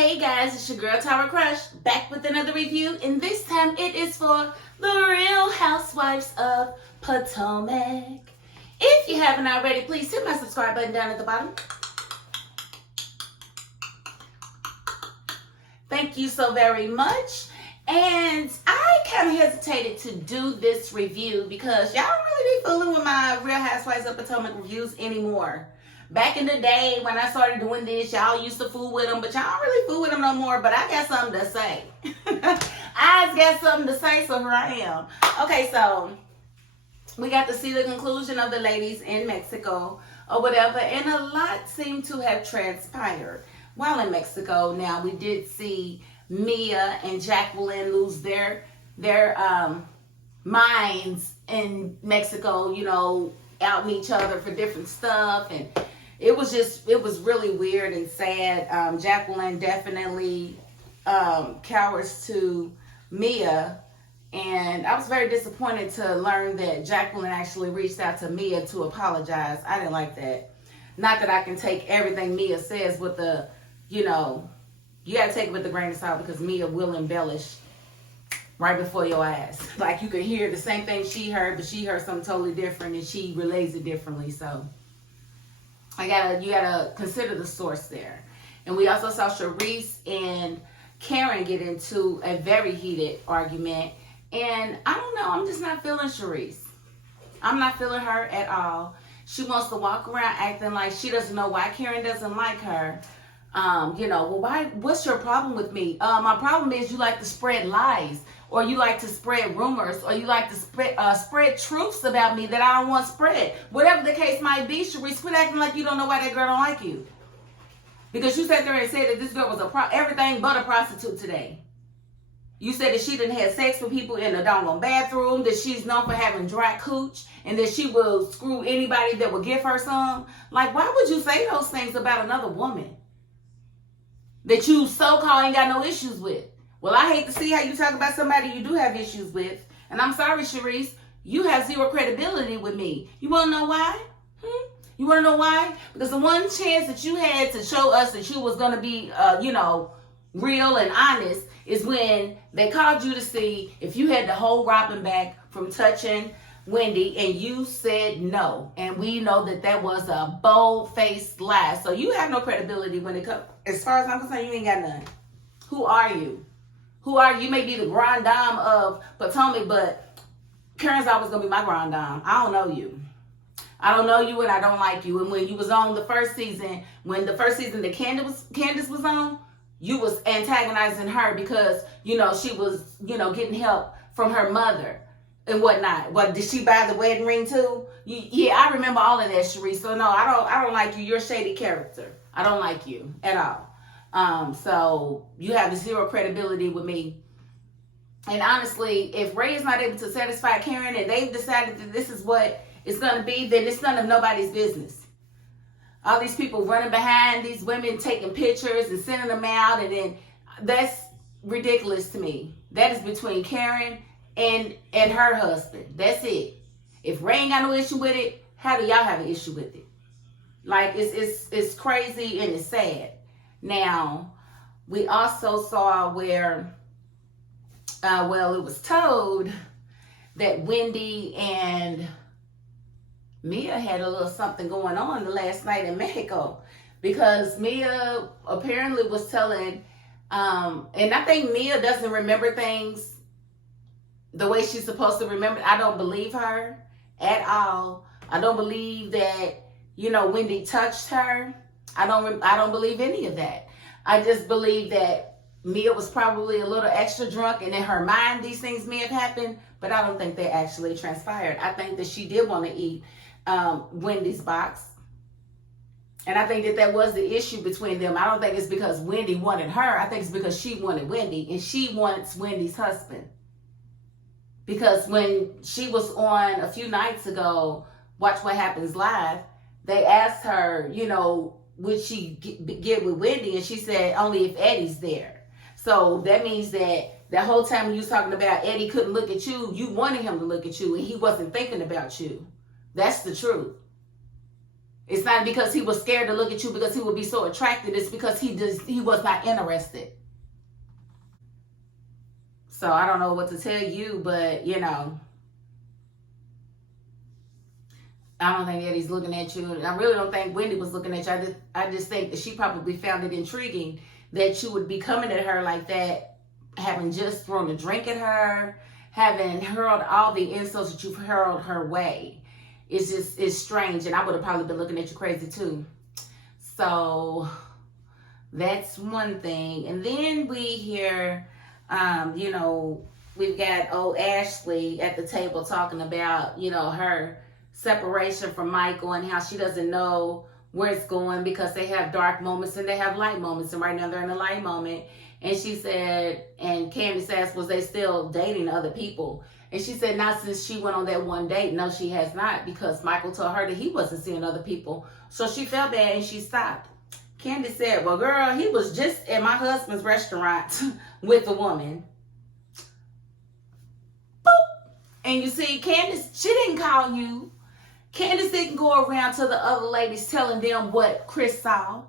Hey guys, it's your girl Tower Crush, back with another review, and this time it is for the Real Housewives of Potomac. If you haven't already, please hit my subscribe button down at the bottom. Thank you so very much. And I kind of hesitated to do this review because y'all don't really be fooling with my Real Housewives of Potomac reviews anymore. Back in the day when I started doing this, y'all used to fool with them, but y'all don't really fool with them no more. But I got something to say. I got something to say, so here I am. Okay, so we got to see the conclusion of the ladies in Mexico or whatever, and a lot seemed to have transpired while in Mexico. Now, we did see Mia and Jacqueline lose their minds in Mexico, you know, outing each other for different stuff, and it was really weird and sad. Jacqueline definitely cowers to Mia, and I was very disappointed to learn that Jacqueline actually reached out to Mia to apologize. I didn't like that. Not that I can take everything Mia says with the, you know, you gotta take it with a grain of salt, because Mia will embellish right before your eyes. Like, you could hear the same thing she heard, but she heard something totally different and she relays it differently. So you gotta consider the source there. And we also saw Charisse and Karen get into a very heated argument. And I don't know, I'm just not feeling Charisse. I'm not feeling her at all. She wants to walk around acting like she doesn't know why Karen doesn't like her. You know, well, what's your problem with me? My problem is you like to spread lies, or you like to spread rumors, or you like to spread truths about me that I don't want spread. Whatever the case might be, Charisse, quit acting like you don't know why that girl don't like you. Because you sat there and said that this girl was everything but a prostitute today. You said that she didn't have sex with people in the doggone bathroom, that she's known for having dry cooch, and that she will screw anybody that will give her some. Like, why would you say those things about another woman that you so-called ain't got no issues with? Well, I hate to see how you talk about somebody you do have issues with. And I'm sorry, Charisse, you have zero credibility with me. You want to know why? You want to know why? Because the one chance that you had to show us that you was going to be, you know, real and honest is when they called you to see if you had to hold Robin back from touching Wendy, and you said no. And we know that that was a bold-faced lie. So you have no credibility when it comes. As far as I'm concerned, you ain't got none. Who are you? Who are you? You may be the grand dame of Potomac, but Karen's always going to be my grand dame. I don't know you. I don't know you, and I don't like you. And when you was on the first season, that Candace was on, you was antagonizing her because, you know, she was, you know, getting help from her mother and whatnot. What, did she buy the wedding ring too? Yeah, I remember all of that, Charisse. So no, I don't like you. You're a shady character. I don't like you at all. So you have zero credibility with me. And honestly, if Ray is not able to satisfy Karen and they've decided that this is what it's going to be, then it's none of nobody's business. All these people running behind these women, taking pictures and sending them out, and then that's ridiculous to me. That is between Karen and her husband. That's it. If Ray ain't got no issue with it, how do y'all have an issue with it? Like, it's crazy and it's sad. Now, we also saw where, well, it was told that Wendy and Mia had a little something going on the last night in Mexico, because Mia apparently was telling, and I think Mia doesn't remember things the way she's supposed to remember. I don't believe her at all. I don't believe that, you know, Wendy touched her. I don't believe any of that. I just believe that Mia was probably a little extra drunk, and in her mind these things may have happened, but I don't think they actually transpired. I think that she did want to eat Wendy's box, and I think that was the issue between them. I don't think it's because Wendy wanted her. I think it's because she wanted Wendy, and she wants Wendy's husband. Because when she was on a few nights ago, Watch What Happens Live, they asked her, you know, would she get with Wendy? And she said, only if Eddie's there. So that means that the whole time when you was talking about Eddie couldn't look at you, you wanted him to look at you, and he wasn't thinking about you. That's the truth. It's not because he was scared to look at you because he would be so attracted. It's because he was not interested. So I don't know what to tell you, but you know, I don't think that he's looking at you. And I really don't think Wendy was looking at you. I just think that she probably found it intriguing that you would be coming at her like that, having just thrown a drink at her, having hurled all the insults that you've hurled her way. It's strange. And I would have probably been looking at you crazy too. So that's one thing. And then we hear, you know, we've got old Ashley at the table talking about, you know, her separation from Michael and how she doesn't know where it's going because they have dark moments and they have light moments. And right now they're in a light moment. And she said, and Candace asked, was they still dating other people? And she said, not since she went on that one date. No, she has not, because Michael told her that he wasn't seeing other people. So she felt bad and she stopped. Candace said, well, girl, he was just at my husband's restaurant with a woman. Boop. And you see, Candace, she didn't call you. Candace didn't go around to the other ladies telling them what Chris saw.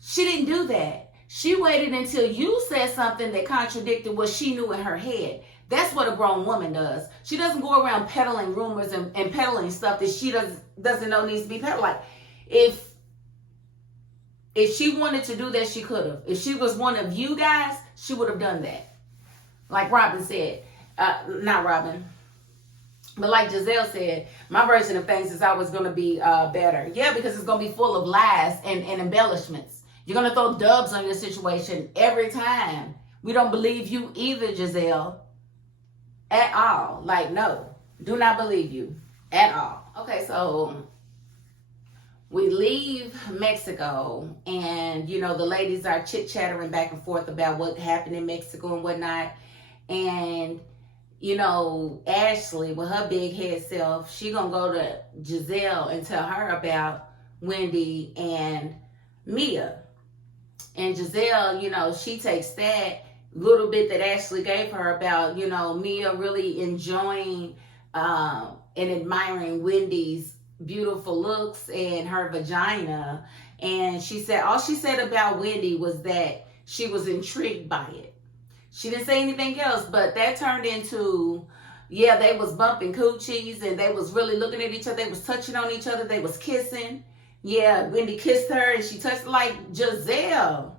She didn't do that. She waited until you said something that contradicted what she knew in her head. That's what a grown woman does. She doesn't go around peddling rumors and peddling stuff that she doesn't know needs to be peddled. Like, if she wanted to do that, she could have. If she was one of you guys, she would have done that. Like Robin said. Not Robin. But like Giselle said, my version of things is always going to be better. Yeah, because it's going to be full of lies and embellishments. You're going to throw dubs on your situation every time. We don't believe you either, Giselle. At all. Like, no. Do not believe you. At all. Okay, so we leave Mexico and, you know, the ladies are chit-chattering back and forth about what happened in Mexico and whatnot. And you know, Ashley, with her big head self, she gonna go to Giselle and tell her about Wendy and Mia. And Giselle, you know, she takes that little bit that Ashley gave her about, you know, Mia really enjoying and admiring Wendy's beautiful looks and her vagina. And she said, all she said about Wendy was that she was intrigued by it. She didn't say anything else, but that turned into, yeah, they was bumping coochies and they was really looking at each other. They was touching on each other. They was kissing. Yeah, Wendy kissed her and she touched, like, Giselle.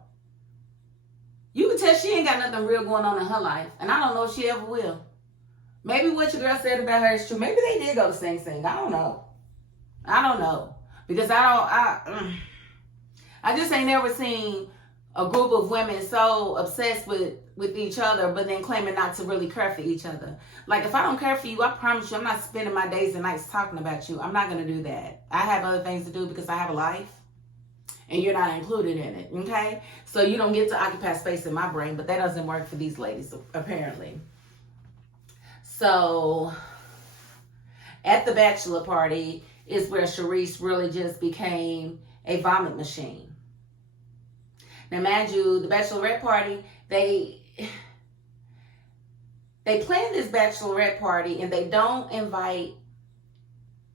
You can tell she ain't got nothing real going on in her life. And I don't know if she ever will. Maybe what your girl said about her is true. Maybe they did go to Sing Sing. I don't know. Because I just ain't never seen a group of women so obsessed with each other, but then claiming not to really care for each other. Like, if I don't care for you, I promise you, I'm not spending my days and nights talking about you. I'm not going to do that. I have other things to do because I have a life, and you're not included in it, okay? So you don't get to occupy space in my brain, but that doesn't work for these ladies, apparently. So, at the bachelor party is where Charisse really just became a vomit machine. Now, mind you, the bachelorette party, they plan this bachelorette party and they don't invite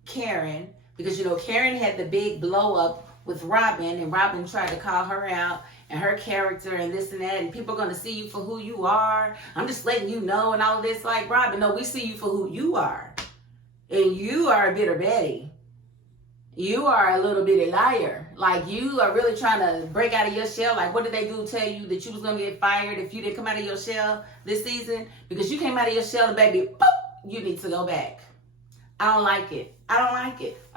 Karen because, you know, Karen had the big blow up with Robin and Robin tried to call her out and her character and this and that, and people are going to see you for who you are. I'm just letting you know and all of this. Like, Robin, no, we see you for who you are. And you are a bitter Betty. You are a little bitty liar. Like, you are really trying to break out of your shell. Like, what did they do? Tell you that you was going to get fired if you didn't come out of your shell this season? Because you came out of your shell and baby, boop, you need to go back. I don't like it. I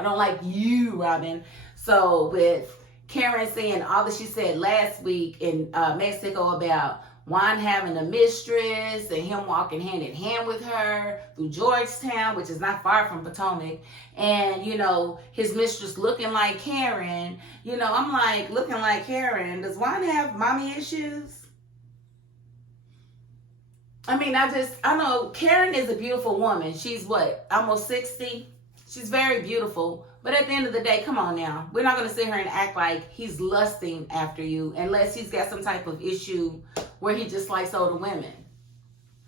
don't like you, Robin. So with Karen saying all that she said last week in Mexico about Juan having a mistress and him walking hand in hand with her through Georgetown, which is not far from Potomac, and, you know, his mistress looking like Karen, you know, I'm like, looking like Karen, does Juan have mommy issues? I mean, I know Karen is a beautiful woman. She's what, almost 60? She's very beautiful. But at the end of the day, come on now. We're not going to sit here and act like he's lusting after you unless he's got some type of issue where he just likes older women,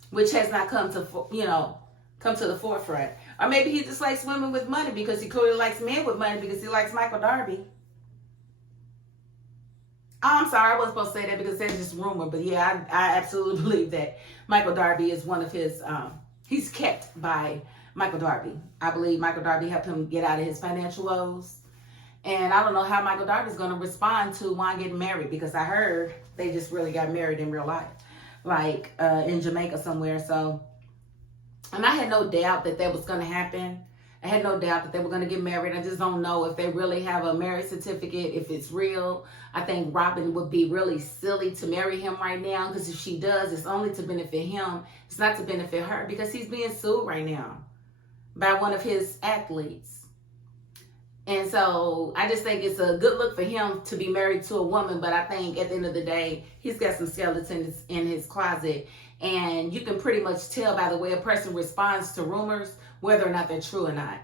which has not come to the forefront. Or maybe he just likes women with money because he clearly likes men with money because he likes Michael Darby. Oh, I'm sorry, I wasn't supposed to say that because that's just rumor. But yeah, I absolutely believe that Michael Darby is one of his, he's kept by Michael Darby. I believe Michael Darby helped him get out of his financial woes. And I don't know how Michael Darby is going to respond to Juan getting married, because I heard they just really got married in real life, like in Jamaica somewhere. So, and I had no doubt that that was going to happen. I had no doubt that they were going to get married. I just don't know if they really have a marriage certificate, if it's real. I think Robin would be really silly to marry him right now, because if she does, it's only to benefit him. It's not to benefit her, because he's being sued right now by one of his athletes. And so I just think it's a good look for him to be married to a woman. But I think at the end of the day, he's got some skeletons in his closet. And you can pretty much tell by the way a person responds to rumors whether or not they're true or not.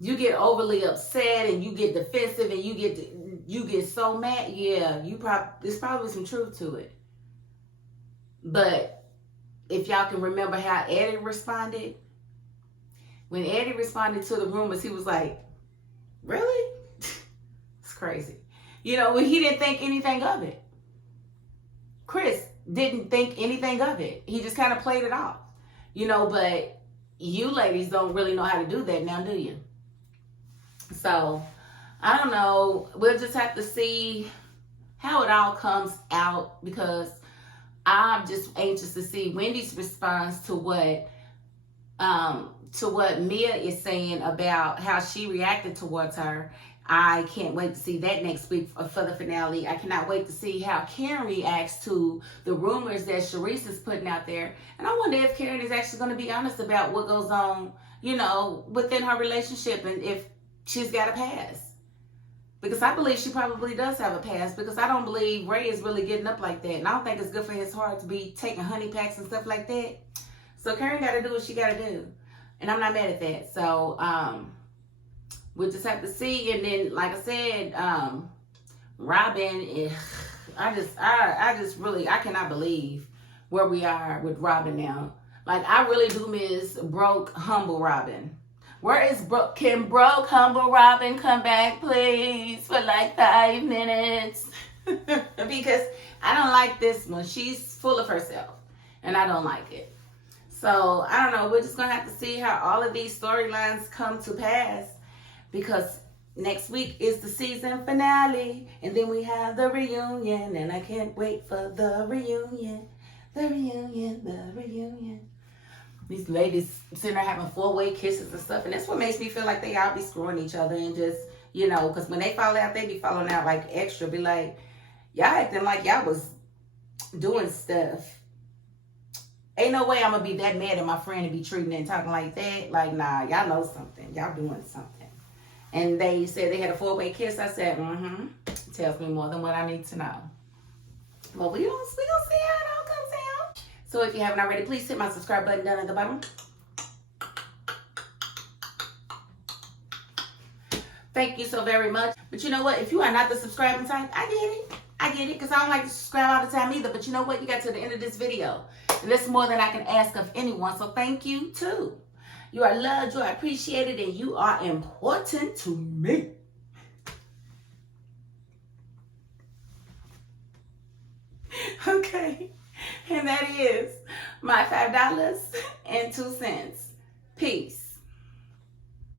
You get overly upset and you get defensive and you get so mad. Yeah, there's probably some truth to it. But if y'all can remember how Eddie responded, when Eddie responded to the rumors, he was like, really? It's crazy. You know, when he didn't think anything of it. Chris didn't think anything of it. He just kind of played it off. You know, but you ladies don't really know how to do that now, do you? So, I don't know. We'll just have to see how it all comes out, because I'm just anxious to see Wendy's response to what Mia is saying about how she reacted towards her. I can't wait to see that next week for the finale. I cannot wait to see how Karen reacts to the rumors that Sharice is putting out there. And I wonder if Karen is actually going to be honest about what goes on, you know, within her relationship, and if she's got a past. Because I believe she probably does have a past, because I don't believe Ray is really getting up like that. And I don't think it's good for his heart to be taking honey packs and stuff like that. So Karen got to do what she got to do. And I'm not mad at that. So, we'll just have to see. And then, like I said, Robin, I cannot believe where we are with Robin now. Like, I really do miss broke, humble Robin. Where is broke? Can broke, humble Robin come back, please, for like 5 minutes? Because I don't like this one. She's full of herself, and I don't like it. So, I don't know. We're just going to have to see how all of these storylines come to pass, because next week is the season finale, and then we have the reunion, and I can't wait for the reunion, the reunion, the reunion. These ladies sitting there having 4-way kisses and stuff, and that's what makes me feel like they all be screwing each other, and just, you know, because when they fall out, they be falling out like extra. Be like, y'all acting like y'all was doing stuff. Ain't no way I'm going to be that mad at my friend and be treating and talking like that. Like, nah, y'all know something. Y'all doing something. And they said they had a 4-way kiss. I said, tells me more than what I need to know. Well, we gonna see how it all comes out. So if you haven't already, please hit my subscribe button down at the bottom. Thank you so very much. But you know what? If you are not the subscribing type, I get it. Because I don't like to subscribe all the time either. But you know what? You got to the end of this video. And that's more than I can ask of anyone. So thank you too. You are loved, you are appreciated, and you are important to me. Okay. And that is my $5.02. Peace.